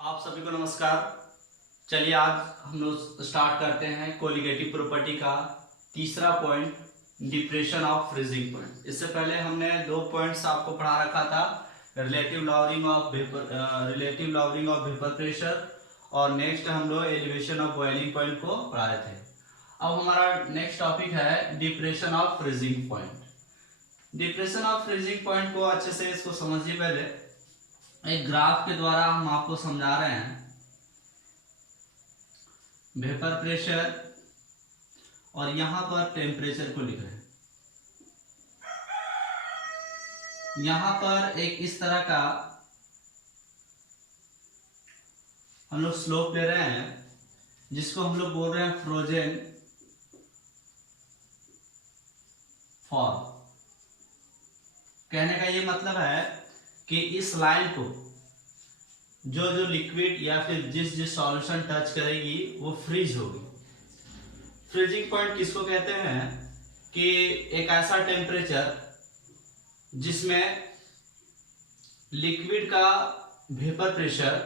आप सभी को नमस्कार। चलिए आज हम लोग स्टार्ट करते हैं कोलिगेटिव प्रॉपर्टी का तीसरा point, depression of freezing point. इससे पहले हमने दो पॉइंट्स आपको पढ़ा रखा था, relative lowering of vapour pressure और नेक्स्ट हम लोग एलिवेशन ऑफ बॉइलिंग पॉइंट को पढ़ाए थे। अब हमारा नेक्स्ट टॉपिक है depression of freezing point. Depression of freezing point को अच्छे से इसको समझिए। पहले एक ग्राफ के द्वारा हम आपको समझा रहे हैं। वेपर प्रेशर और यहां पर टेम्परेचर को लिख रहे हैं। यहां पर एक इस तरह का हम लोग स्लोप ले रहे हैं जिसको हम लोग बोल रहे हैं फ्रोजन फॉर्म। कहने का ये मतलब है कि इस लाइन को जो जो लिक्विड या फिर जिस जिस सॉल्यूशन टच करेगी वो फ्रीज होगी। फ्रीजिंग पॉइंट किसको कहते हैं कि एक ऐसा टेम्परेचर जिसमें लिक्विड का वेपर प्रेशर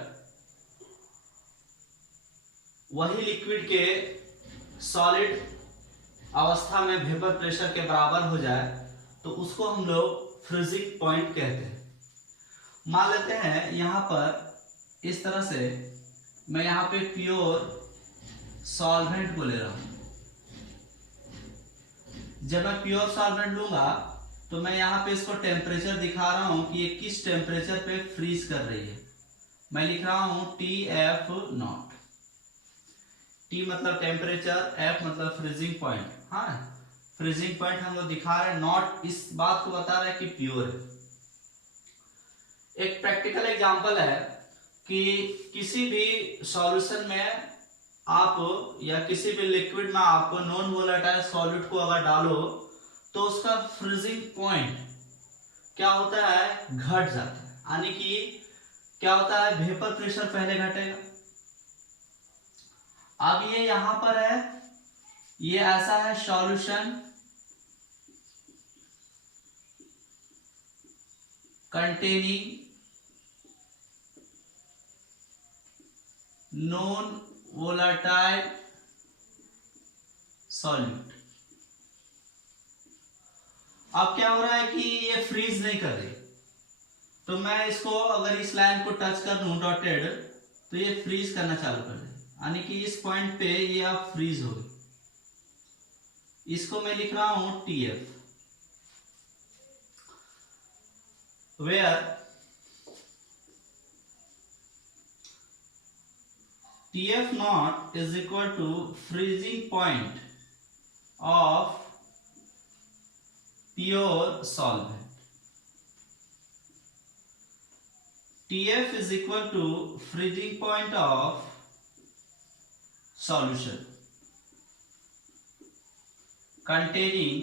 वही लिक्विड के सॉलिड अवस्था में वेपर प्रेशर के बराबर हो जाए तो उसको हम लोग फ्रीजिंग पॉइंट कहते हैं। मान लेते हैं यहां पर इस तरह से मैं यहां पे प्योर सॉल्वेंट को ले रहा हूं। जब मैं प्योर सॉल्वेंट लूंगा तो मैं यहां पे इसको टेम्परेचर दिखा रहा हूं कि ये किस टेम्परेचर पे फ्रीज कर रही है। मैं लिख रहा हूं TF0। T मतलब टेम्परेचर, F मतलब फ्रीजिंग पॉइंट। हाँ, फ्रीजिंग पॉइंट हम लोग दिखा रहे हैं, नॉट इस बात को बता रहे हैं कि प्योर है। एक प्रैक्टिकल एग्जांपल है कि किसी भी सॉल्यूशन में आप या किसी भी लिक्विड में आप नॉन वोलेटाइल सॉल्यूट को अगर डालो तो उसका फ्रीजिंग पॉइंट क्या होता है, घट जाता है। यानी कि क्या होता है, वेपर प्रेशर पहले घटेगा। अब ये यहां पर है, ये ऐसा है solution containing non volatile solute. अब क्या हो रहा है कि ये फ्रीज नहीं कर रही, तो मैं इसको अगर इस लाइन को टच कर दूं डॉटेड तो ये फ्रीज करना चालू कर दे। यानी कि इस पॉइंट पे ये अब फ्रीज हो गई। इसको मैं लिख रहा हूं TF, where TF0 is equal to freezing point of pure solvent. TF is equal to freezing point of solution containing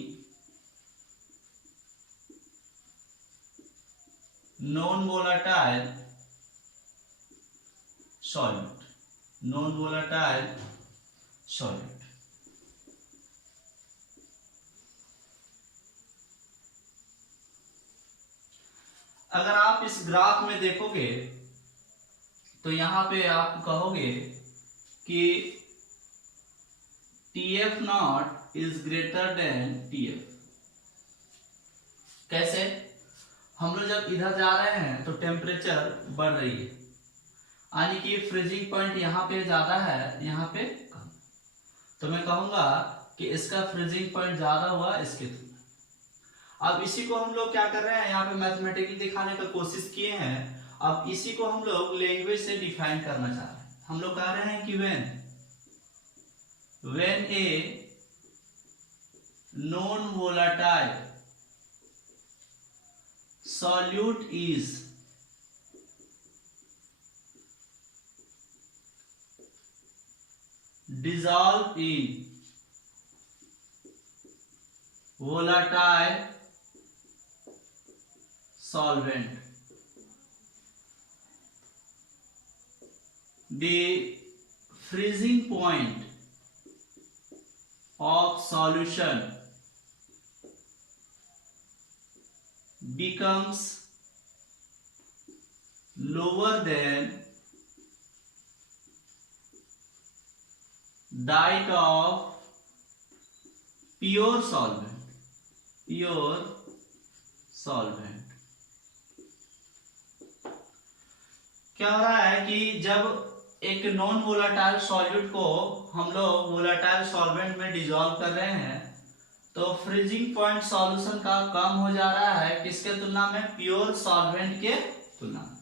non-volatile solute. Non-volatile solute. अगर आप इस ग्राफ में देखोगे तो यहां पे आप कहोगे कि TF0 is greater than TF। कैसे? हम लोग जब इधर जा रहे हैं तो टेम्परेचर बढ़ रही है, यानी कि फ्रीजिंग पॉइंट यहाँ पे ज्यादा है, यहाँ पे कम। तो मैं कहूंगा कि इसका फ्रीजिंग पॉइंट ज्यादा हुआ इसके तुलना। अब इसी को हम लोग क्या कर रहे हैं, यहाँ पे मैथमेटिकली दिखाने का कोशिश किए हैं। अब इसी को हम लोग लैंग्वेज से डिफाइन करना चाह रहे हैं। हम लोग कह रहे हैं कि when a non-volatile solute is dissolved in volatile solvent, the freezing point of solution becomes lower than diet of pure solvent, pure solvent. क्या हो रहा है कि जब एक नॉन वोलाटाइल सॉल्यूट को हम लोग वोलाटाइल सॉल्वेंट में डिसॉल्व कर रहे हैं तो फ्रीजिंग पॉइंट सॉल्यूशन का कम हो जा रहा है किसके तुलना में, प्योर सॉल्वेंट के तुलना में।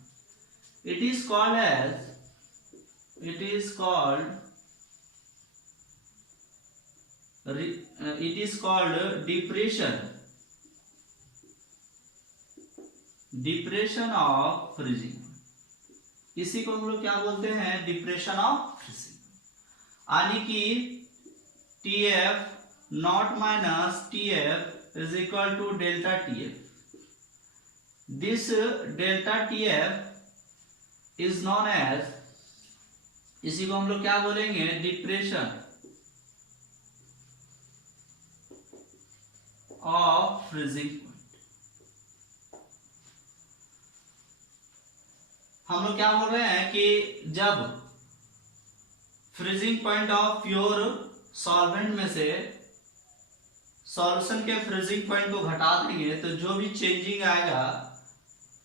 It is called depression of freezing. इसी को हम लोग क्या बोलते हैं, डिप्रेशन ऑफ फ्रीजिंग। यानी कि TF not minus TF is equal to delta TF। This delta TF is known as, इसी को हम लोग क्या बोलेंगे, डिप्रेशन ऑफ फ्रीजिंग पॉइंट। हम लोग क्या बोल रहे हैं कि जब freezing point of pure solvent में से सॉल्यूशन के फ्रीजिंग पॉइंट को घटा देंगे तो जो भी चेंजिंग आएगा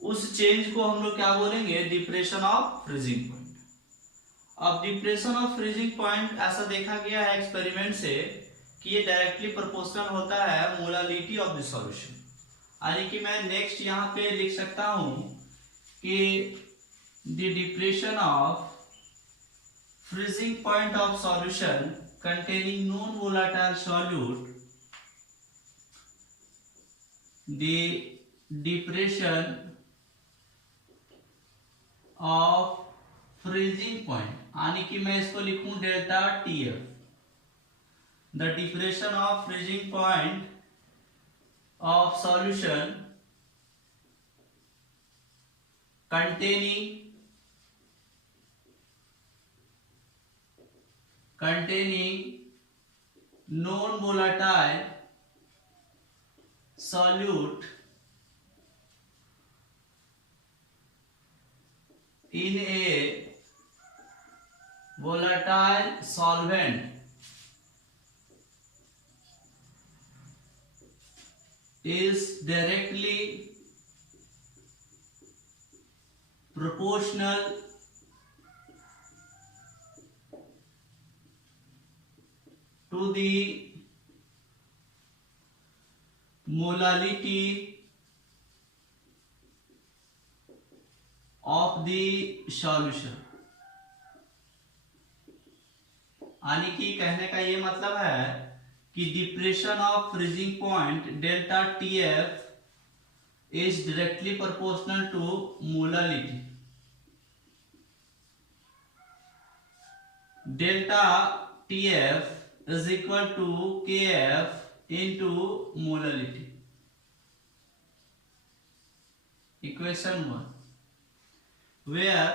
उस चेंज को हम लोग क्या बोलेंगे, डिप्रेशन ऑफ फ्रीजिंग पॉइंट। अब डिप्रेशन ऑफ फ्रीजिंग पॉइंट ऐसा देखा गया है एक्सपेरिमेंट से कि ये डायरेक्टली प्रोपोर्शनल होता है मोलालिटी ऑफ द सॉल्यूशन। यानी कि मैं नेक्स्ट यहाँ पे लिख सकता हूं कि the depression of freezing point of solution containing non-volatile solute, the depression of freezing point, यानी कि मैं इसको लिखूं delta TF, the depression of freezing point of solution containing non-volatile solute in a volatile solvent is directly proportional to the molality of the solution। यानी कि कहने का ये मतलब है कि depression of freezing point delta TF is directly proportional to molality. Delta TF is equal to Kf into molality। Equation 1 where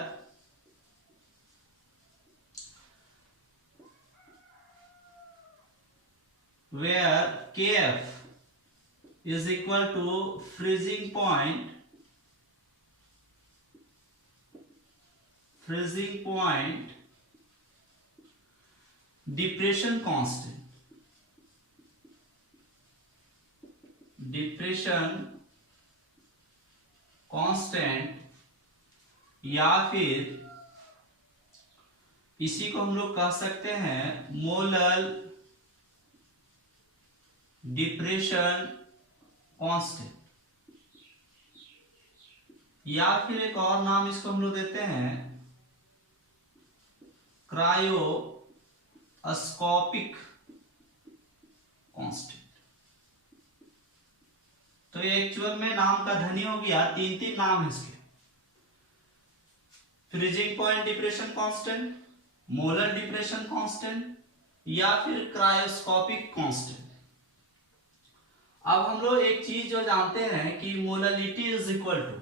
Kf is equal to freezing point depression constant या फिर इसी को हम लोग कह सकते हैं मोलल डिप्रेशन कांस्टेंट, या फिर एक और नाम इसको हम लोग देते हैं क्रायोस्कोपिक कांस्टेंट। तो ये एक्चुअल में नाम का धनी हो गया, तीन नाम है इसके, freezing point depression constant, molar depression constant या फिर क्रायोस्कोपिक कांस्टेंट। अब हम लोग एक चीज जो जानते हैं कि मोलालिटी इज इक्वल टू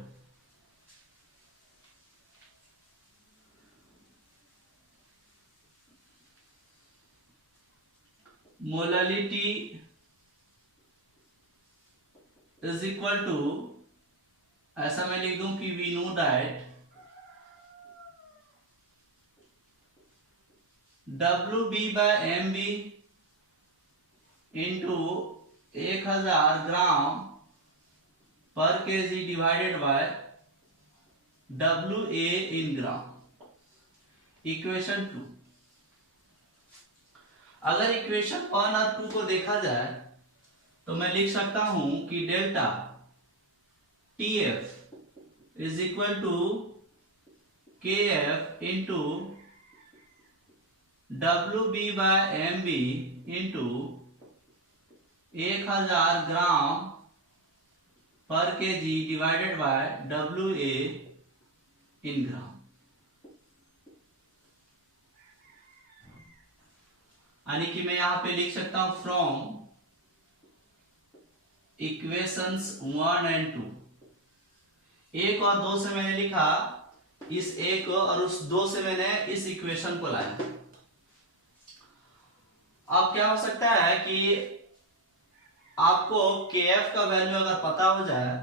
ऐसा मैं लिख दूं कि we know that WB/MB into 1000 gram per kg divided by WA in gram. Equation 2। अगर इक्वेशन 1 और 2 को देखा जाए तो मैं लिख सकता हूं कि delta TF is equal to KF into WB/MB into 1000 gram per kg divided by WA in gram. यानी कि मैं यहां पे लिख सकता हूं फ्रॉम इक्वेशंस 1 एंड 2। 1 और 2 से मैंने लिखा इस 1 और उस 2 से मैंने इस इक्वेशन को लाया। अब क्या हो सकता है कि आपको KF का वैल्यू अगर पता हो जाए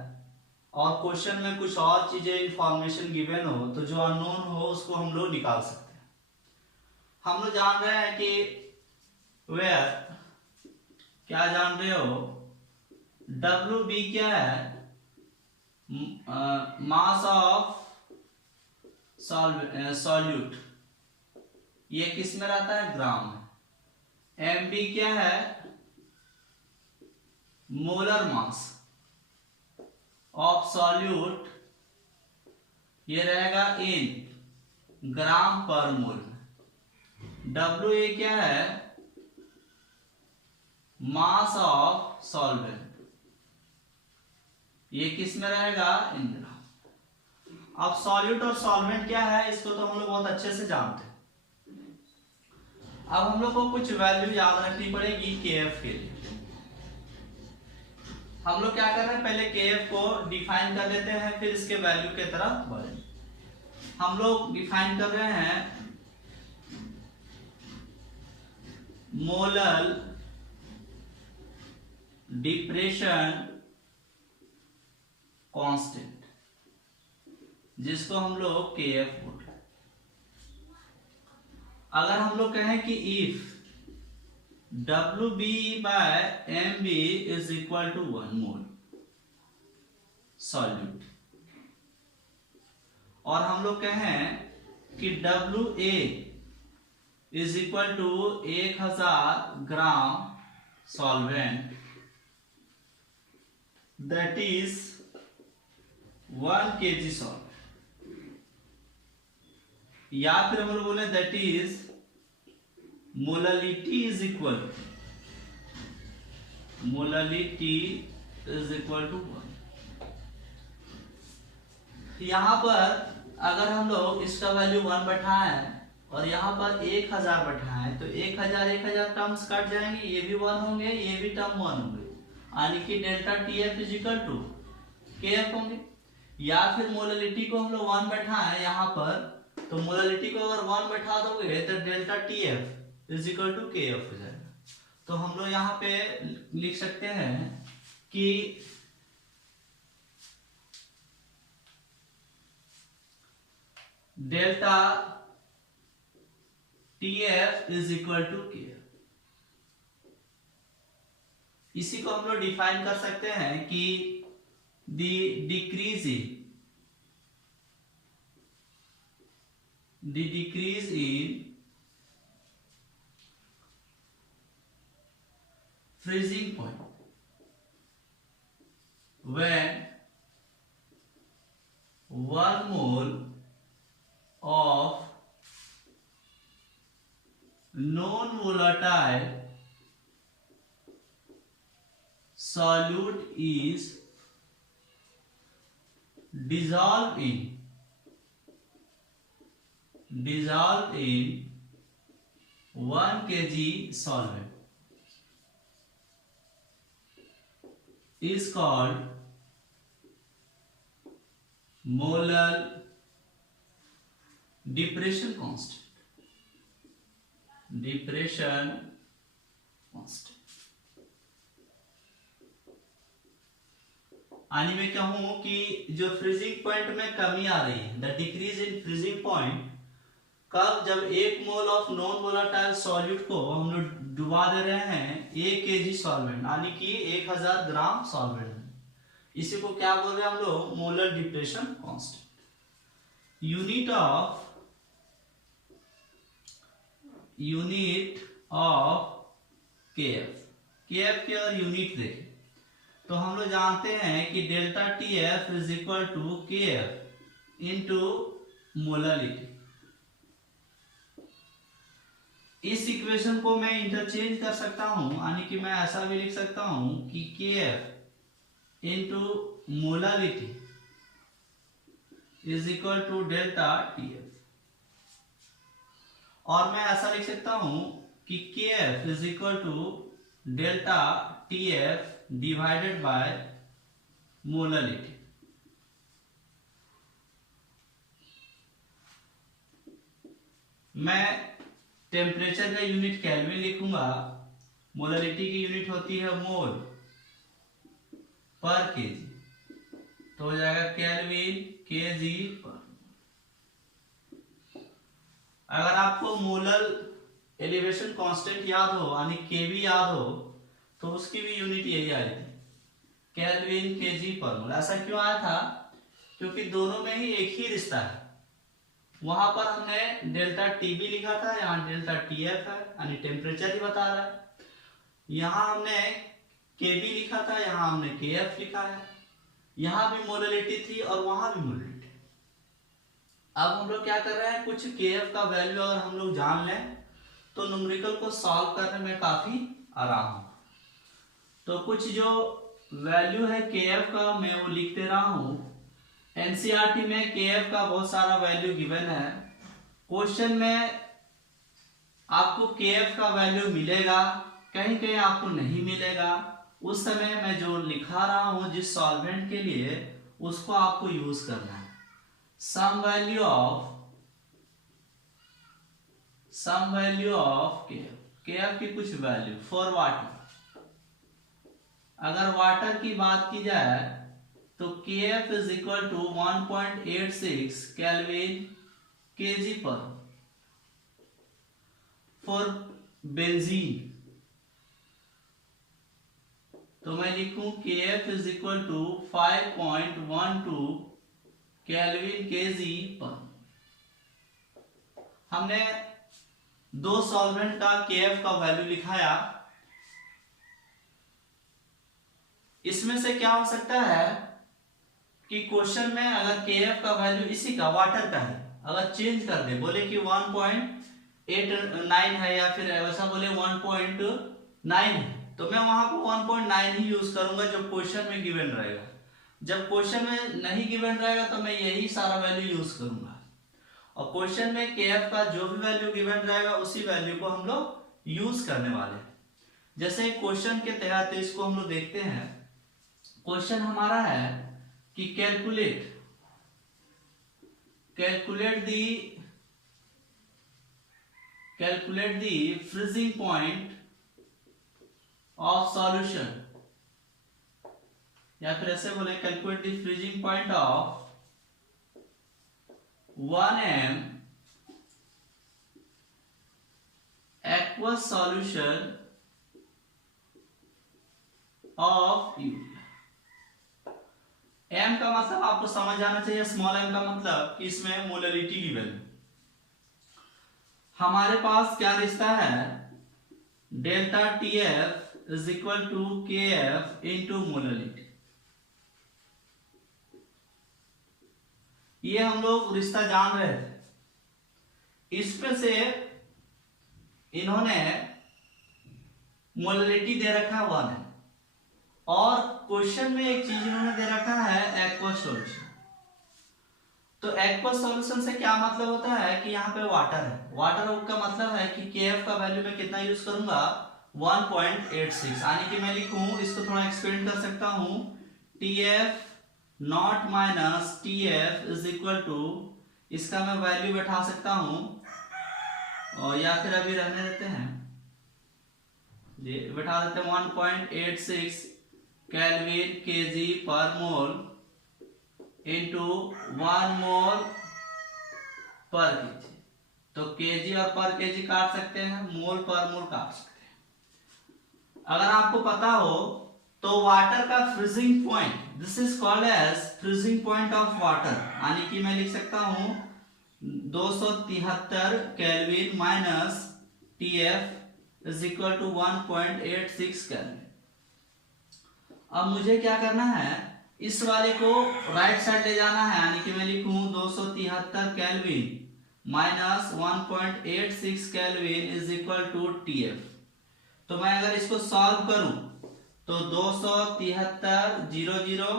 और क्वेश्चन में कुछ और चीजें इंफॉर्मेशन गिवन हो तो जो अननोन हो उसको हम लोग निकाल सकते हैं। हम लोग जान रहे हैं कि वेयर क्या जान रहे हो, WB क्या है, मास ऑफ सॉल्यूट, ये किस में रहता है, ग्राम में। MB क्या है, मोलर मास ऑफ सॉल्यूट, ये रहेगा इन ग्राम पर मोल में। WA क्या है, मास ऑफ सॉल्वेंट, ये किस में रहेगा, इन ग्राम। अब सॉल्यूट और सॉल्वेंट क्या है इसको तो हम लोग बहुत अच्छे से जानते हैं। अब हम लोग को कुछ वैल्यू याद रखनी पड़ेगी KF के लिए। हम लोग क्या कर रहे हैं, पहले KF को डिफाइन कर लेते हैं फिर इसके वैल्यू के तरफ बढ़ेंगे। हम लोग डिफाइन कर रहे हैं मोलर डिप्रेशन कांस्टेंट, जिसको हम लोग KF बोलते हैं। अगर हम लोग कहें कि if WB/MB is equal to 1 mole solute, और हम लोग कहें कि WA is equal to 1000 gram solvent, that is 1 kg solvent, या फिर हम लोग बोले that is molality is equal to 1। यहां पर अगर हम लोग इसका वैल्यू 1 बैठाएं और यहाँ पर 1000 बैठाएं तो 1000 टर्म्स कट जाएंगे, ये भी 1 होंगे, ये भी टर्म 1 होंगे, यानी कि delta TF is equal to KF होंगे। या फिर मोललिटी को हम लोग 1 बैठाएं यहाँ पर, तो मोललिटी को अगर 1 बैठा दोगे तो delta TF is equal to KF हो जाएगा। तो हम लोग यहाँ पे लिख सकते हैं कि delta TF is equal to KF। इसी को हम लोग डिफाइन कर सकते हैं कि the decrease in freezing point when 1 mole of non-volatile solute is dissolved in 1 kg solvent is called molar depression constant। यानी मैं कहूं कि जो फ्रीजिंग पॉइंट में कमी आ रही है, the decrease in freezing point कब? जब 1 mole of non volatile solute को हम लोग डुबा दे रहे हैं 1 kg सॉल्वेंट, यानी कि 1000 ग्राम सॉल्वेंट। इसी को क्या बोल रहे हैं हम लोग? Molar depression constant. Unit of KF की अगर यूनिट देखें तो हम लोग जानते हैं कि delta T F is equal to K F into molality. इस इक्वेशन को मैं इंटरचेंज कर सकता हूं, यानी कि मैं ऐसा भी लिख सकता हूं कि K F into molality is equal to delta T F, और मैं ऐसा लिख सकता हूं कि K F is equal to delta T F divided by molality. मैं टेम्परेचर का यूनिट केल्विन लिखूंगा, मोलालिटी की यूनिट होती है मोल पर केजी, तो हो जाएगा केल्विन केजी पर। अगर आपको मोलर एलिवेशन कांस्टेंट याद हो, यानी केवी याद हो, तो उसकी भी यूनिट यही आई थी, केल्विन केजी पर मोल। ऐसा क्यों आया था? क्योंकि दोनों में ही एक ही रिश्ता है। वहां पर हमने डेल्टा टी भी लिखा था, यहाँ डेल्टा टी एफ है, यानी टेम्परेचर ही बता रहा है। यहाँ हमने के बी लिखा था, यहाँ हमने के एफ लिखा है। यहाँ भी मोलरिटी थी और वहां भी मोलरिटी। अब हम लोग क्या कर रहे हैं, कुछ के एफ का वैल्यू अगर हम लोग जान लें तो न्यूमेरिकल को सॉल्व करने में काफी आराम हो। तो कुछ जो वैल्यू है के एफ का मैं वो लिख दे रहा हूं। एनसीईआरटी में केएफ का बहुत सारा वैल्यू गिवन है। क्वेश्चन में आपको केएफ का वैल्यू मिलेगा, कहीं कहीं आपको नहीं मिलेगा। उस समय मैं जो लिखा रहा हूं जिस सॉल्वेंट के लिए, उसको आपको यूज करना है। सम वैल्यू ऑफ केएफ की कुछ वैल्यू फॉर वाटर। अगर वाटर की बात की जाए तो KF is equal to 1.86 kelvin kg per. For benzene तो मैं लिखूं KF is equal to 5.12 kelvin kg per. हमने दो सॉल्वेंट का KF का वैल्यू लिखाया। इसमें से क्या हो सकता है कि क्वेश्चन में अगर KF का वैल्यू इसी का वाटर का है, अगर चेंज कर दे, बोले कि 1.89 है या फिर ऐसा बोले 1.9 है, तो मैं वहां पर 1.9 ही यूज करूंगा जब क्वेश्चन में गिवन रहेगा। जब क्वेश्चन में नहीं गिवन रहेगा तो मैं यही सारा वैल्यू यूज करूंगा। और क्वेश्चन में KF का जो भी वैल्यू गिवन रहेगा उसी वैल्यू को हम लोग यूज करने वाले हैं। जैसे क्वेश्चन के तहत इसको हम लोग देखते हैं। क्वेश्चन हमारा है कि calculate the freezing point of solution, या फिर ऐसे बोले calculate the freezing point of 1m aqueous solution of urea। m का मतलब आपको समझ आना चाहिए, स्मॉल m का मतलब कि इसमें मोलरिटी की वैल्यू। हमारे पास क्या रिश्ता है, delta T F is equal to K F into molarity. ये हम लोग रिश्ता जान रहे थे। इसमें से इन्होंने मोलरिटी दे रखा है 1 है, और क्वेश्चन में एक चीज इन्होंने दे रखा है एक्वस सॉल्यूशन। तो एक्वस सॉल्यूशन से क्या मतलब होता है कि यहाँ पे वाटर है। वाटर का मतलब है कि KF का वैल्यू मैं कितना यूज करूंगा, 1.86, यानी कि मैं लिखूं, इसको थोड़ा एक्सपेंड कर सकता हूं, TF not minus TF is equal to, इसका मैं वैल्यू बैठा सकता हूं, और या फिर अभी रहने देते हैं, ये बैठा देते हैं 1.86 kelvin kg per mole into 1 मोल पर केजी। तो केजी और पर केजी काट सकते हैं, मोल पर मोल काट सकते हैं। अगर आपको पता हो तो वाटर का freezing point, this is called as freezing point of water, यानी कि मैं लिख सकता हूं 273 kelvin minus TF is equal to 1.86 kelvin. अब मुझे क्या करना है, इस वाले को राइट साइड ले जाना है, यानी कि मैं लिखूं 273 kelvin minus 1.86 kelvin is equal to TF। तो मैं अगर इसको सॉल्व करूं तो 273 0 0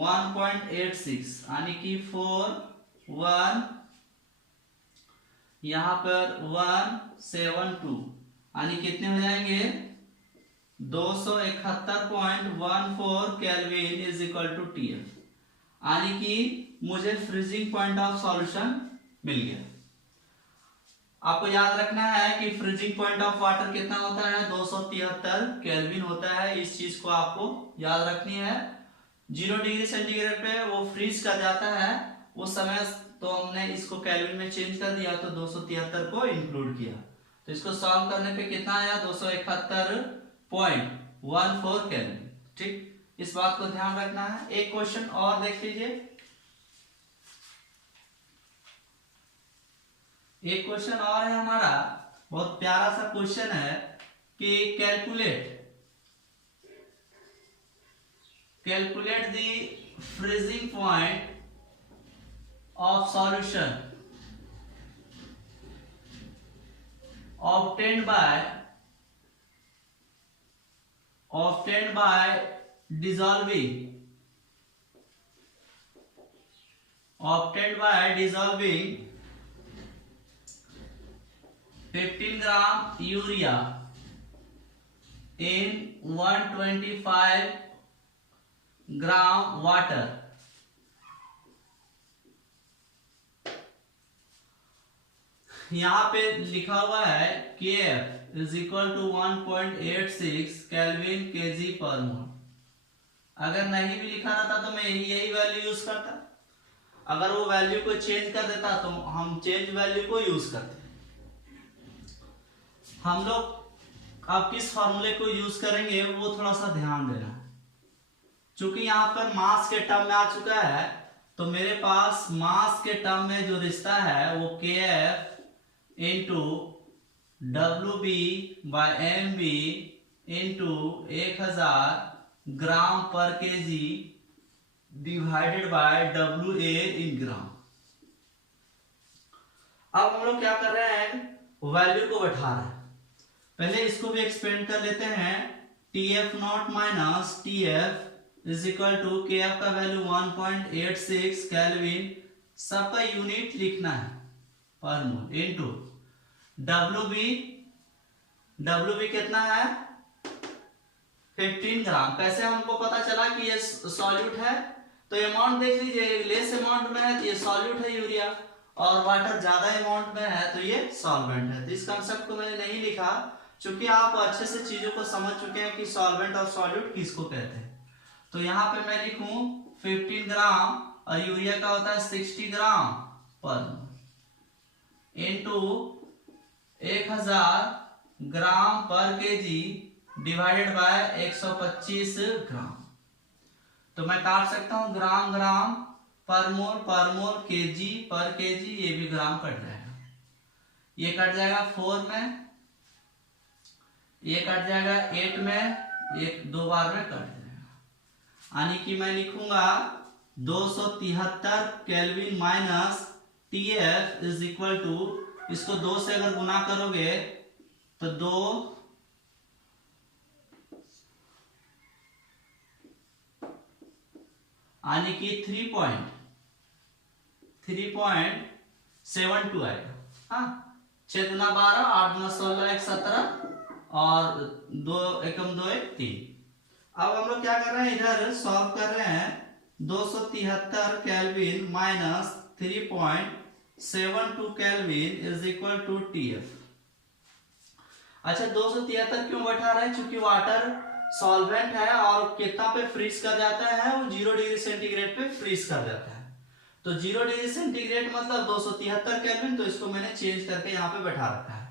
1.86 यानी कि 4 1 यहां पर 172 यानी कितने हो जाएंगे 271.14 kelvin is equal to TF, यानी कि मुझे फ्रीजिंग पॉइंट ऑफ सॉल्यूशन मिल गया। आपको याद रखना है कि फ्रीजिंग पॉइंट ऑफ वाटर कितना होता है, 273 केल्विन होता है। इस चीज को आपको याद रखनी है। 0 डिग्री सेंटीग्रेड पे वो फ्रीज कर जाता है, उस समय तो हमने इसको केल्विन में चेंज कर दिया, तो 273 को इंक्लूड किया। तो इसको सॉल्व करने पे कितना आया, 271.14 केल्विन। ठीक, इस बात को ध्यान रखना है। एक क्वेश्चन और देख लीजिए। एक क्वेश्चन और है हमारा, बहुत प्यारा सा क्वेश्चन है कि calculate the freezing point of solution obtained by dissolving 15 gram urea in 125 gram water। यहां पे लिखा हुआ है Kf is equal to 1.86 kelvin kg per mole. अगर नहीं भी लिखा रहता तो मैं यही वैल्यू यूज करता। अगर वो वैल्यू को चेंज कर देता तो हम चेंज वैल्यू को यूज करते। हम लोग अब किस फॉर्मूले को यूज करेंगे वो थोड़ा सा ध्यान देना। चूंकि यहाँ पर मास के टर्म में आ चुका है, तो मेरे पास मास के टर्म में जो रिश्ता है वो Kf into WB by MB into 1000 gram per kg divided by WA in gram. अब हम लोग क्या कर रहे हैं, वैल्यू को बैठा रहे हैं। पहले इसको भी एक्सपेंड कर लेते हैं। TF not minus TF is equal to KF का वैल्यू 1.86 केल्विन, सबका यूनिट लिखना है पर मोल, इनटू WB कितना है 15 ग्राम। कैसे हमको पता चला कि ये सॉल्यूट है, तो अमाउंट देख लीजिए, लेस अमाउंट में है तो ये सॉल्यूट है यूरिया, और वाटर ज्यादा अमाउंट में है तो ये सॉल्वेंट है। तो इस कंसेप्ट को मैंने नहीं लिखा, क्योंकि आप अच्छे से चीजों को समझ चुके हैं कि सॉल्वेंट और सॉल्यूट किसको कहते हैं। तो यहाँ पे मैं लिखूं 15 ग्राम और यूरिया का होता है 60 ग्राम पर into 1000 gram per kg divided bye 125 ग्राम। तो मैं काट सकता हूं ग्राम ग्राम, पर मोल केजी पर केजी, ये भी ग्राम कट जाएगा। ये कट जाएगा 4 में, ये कट जाएगा 8 में, ये 2 बार में कट जाएगा। यानी कि मैं लिखूंगा 273 kelvin minus TF is equal to, इसको 2 से अगर गुना करोगे तो 2 यानी कि 3.72 आएगा। हाँ, 6 गुना 12, 8 गुना 16, 1 17 और 2 एकम 2 1 3। अब हम लोग क्या कर रहे हैं, इधर सॉल्व कर रहे हैं। 273 केल्विन माइनस 3.72 kelvin is equal to TF। अच्छा, 273 क्यों बैठा रहे हैं, क्योंकि वाटर सॉल्वेंट है और कितना पे फ्रीज कर जाता है, वो 0 डिग्री सेंटीग्रेड पे फ्रीज कर जाता है। तो 0 डिग्री सेंटीग्रेड मतलब 273 केल्विन, तो इसको मैंने चेंज करके यहाँ पे बैठा रखा है।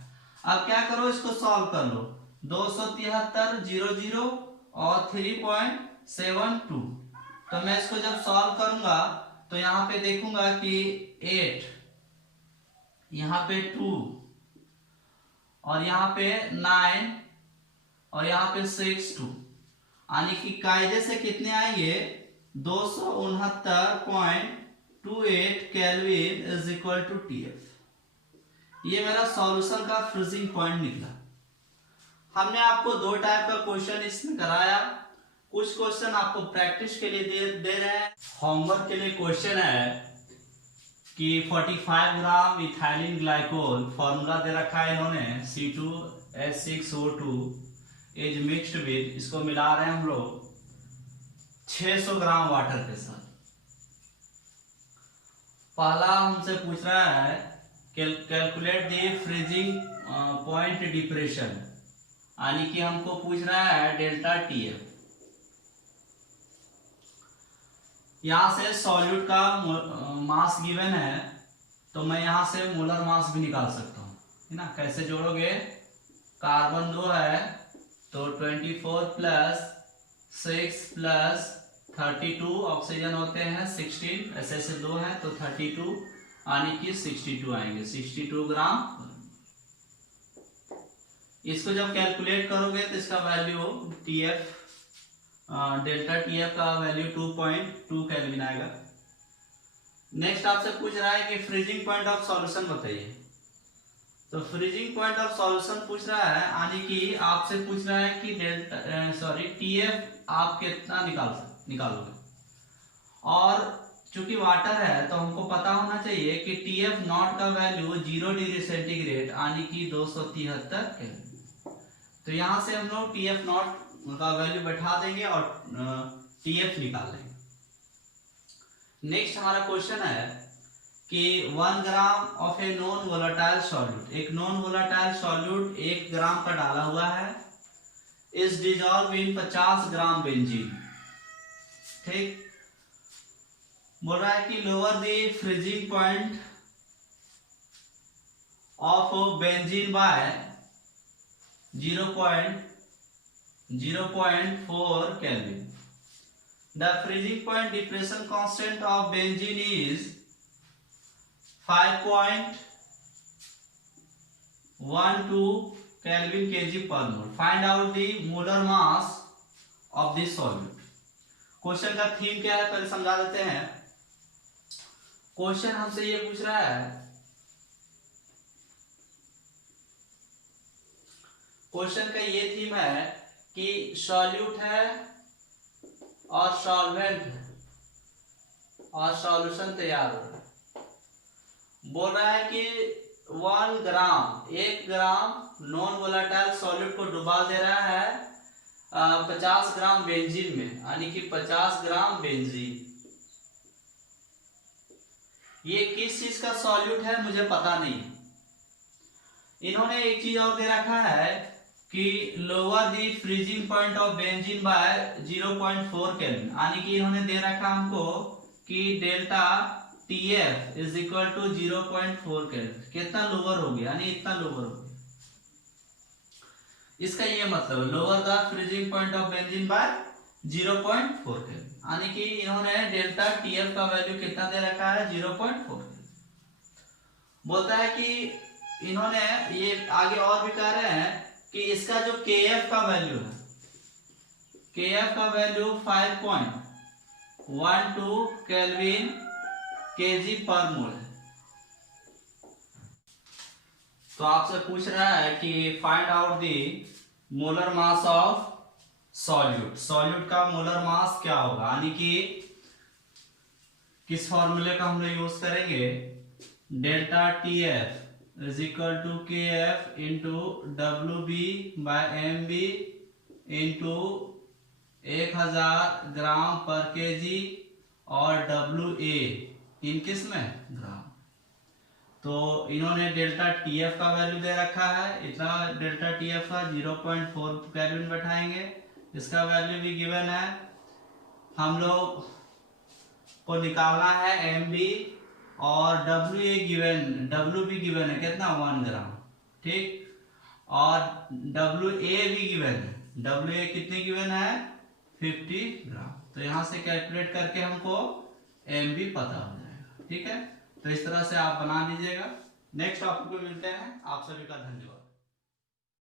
अब क्या करो, इसको सॉल्व कर लो। 273 00 और 3.72, तो मैं इसको जब सॉल्व करूंगा तो यहाँ पे देखूंगा कि 8, यहाँ पे 2 और यहाँ पे 9 और यहाँ पे 6 2, यानी कि कायदे से कितने आएंगे, 269.28 kelvin is equal to TF। ये मेरा सॉल्यूशन का फ्रीजिंग पॉइंट निकला। हमने आपको दो टाइप का क्वेश्चन इसमें कराया। कुछ क्वेश्चन आपको प्रैक्टिस के लिए दे रहे हैं। होमवर्क के लिए क्वेश्चन है कि 45 ग्राम इथाइलिन ग्लाइकोल, फॉर्मूला दे रखा है इन्होंने, C2H6O2 इज मिक्स्ड विद, इसको मिला रहे हैं हम लोग 600 ग्राम वाटर के साथ। पहला हमसे पूछ रहा है calculate the freezing point depression, यानी कि हमको पूछ रहा है डेल्टा TF। यहां से सॉल्यूट का मास गिवन है, तो मैं यहां से मोलर मास भी निकाल सकता हूं, है ना। कैसे जोड़ोगे, कार्बन 2 है तो 24 प्लस 6 प्लस 32, ऑक्सीजन होते हैं 16, ऐसे ऐसे 2 है तो 32, यानी कि 62 आएंगे, 62 ग्राम। इसको जब कैलकुलेट करोगे तो इसका वैल्यू TF, डेल्टा TF का वैल्यू 2.2 केल्विन आएगा। नेक्स्ट आपसे पूछ रहा है कि फ्रीजिंग पॉइंट ऑफ सॉल्यूशन बताइए। तो फ्रीजिंग पॉइंट ऑफ सॉल्यूशन पूछ रहा है, यानी कि आपसे पूछ रहा है कि TF आप कितना निकालोगे। और चूंकि वाटर है तो हमको पता होना चाहिए कि TF नॉट का वैल्यू 0 डिग्री सेंटीग्रेड, यानी कि 273 केल्विन। तो यहां से हम लोग TF नॉट का वैल्यू बैठा देंगे और TF निकाल लेंगे। नेक्स्ट हमारा क्वेश्चन है कि 1 gram of a non volatile solute, एक नॉन वोलेटाइल सॉल्यूट 1 ग्राम का डाला हुआ है, is dissolve in 50 gram benzene. ठीक, बोल रहा है कि lower the freezing point of benzene by 0.04 Kelvin. The freezing point depression constant of benzene is 5.12 Kelvin kg per mole. Find out the molar mass of this solute. Question का theme क्या है पहले समझा देते हैं। क्वेश्चन हमसे ये पूछ रहा है, क्वेश्चन का ये थीम है कि सॉल्यूट है और सॉल्वेंट है और सॉल्यूशन तैयार हो रहा है। बोल रहा है कि 1 ग्राम नॉन वोलेटाइल सॉल्यूट को डुबा दे रहा है 50 ग्राम बेंजीन में, यानी कि 50 ग्राम बेंजीन। ये किस चीज का सॉल्यूट है मुझे पता नहीं। इन्होंने एक चीज और दे रखा है कि lower the freezing point of benzene by 0.4 kelvin, यानी कि इन्होंने दे रखा हमको कि delta TF is equal to 0.4 kelvin. कितना लोअर हो गया, यानी इतना लोअर हो गया। इसका ये मतलब lower the freezing point of benzene by 0.4 kelvin, यानी कि इन्होंने डेल्टा TF का वैल्यू कितना दे रखा है, 0.4 केल्विन। बोलता है कि इन्होंने ये आगे और भी कह रहे हैं कि इसका जो KF का वैल्यू है, KF का वैल्यू 5.12 केल्विन kg पर मोल है। तो आपसे पूछ रहा है कि find out the molar mass of solute. Solute का मोलर मास क्या होगा, यानी कि किस फॉर्मूले का हम लोग यूज करेंगे, delta TF is equal to KF into WB by MB into 1000 gram per kg और WA इन किस में, ग्राम। तो इन्होंने डेल्टा TF का वैल्यू दे रखा है, इतना डेल्टा TF का 0.4 केल्विन बैठाएंगे। इसका वैल्यू भी गिवन है। हम लोग को निकालना है MB और WA गिवन, WB गिवन है कितना 1 ग्राम, ठीक। और WA भी गिवन है, WA कितनी गिवन है 50 ग्राम। तो यहां से कैलकुलेट करके हमको MB पता हो जाएगा, ठीक है। तो इस तरह से आप बना लीजिएगा। नेक्स्ट टॉपिक पे मिलते हैं, आप सभी का धन्यवाद।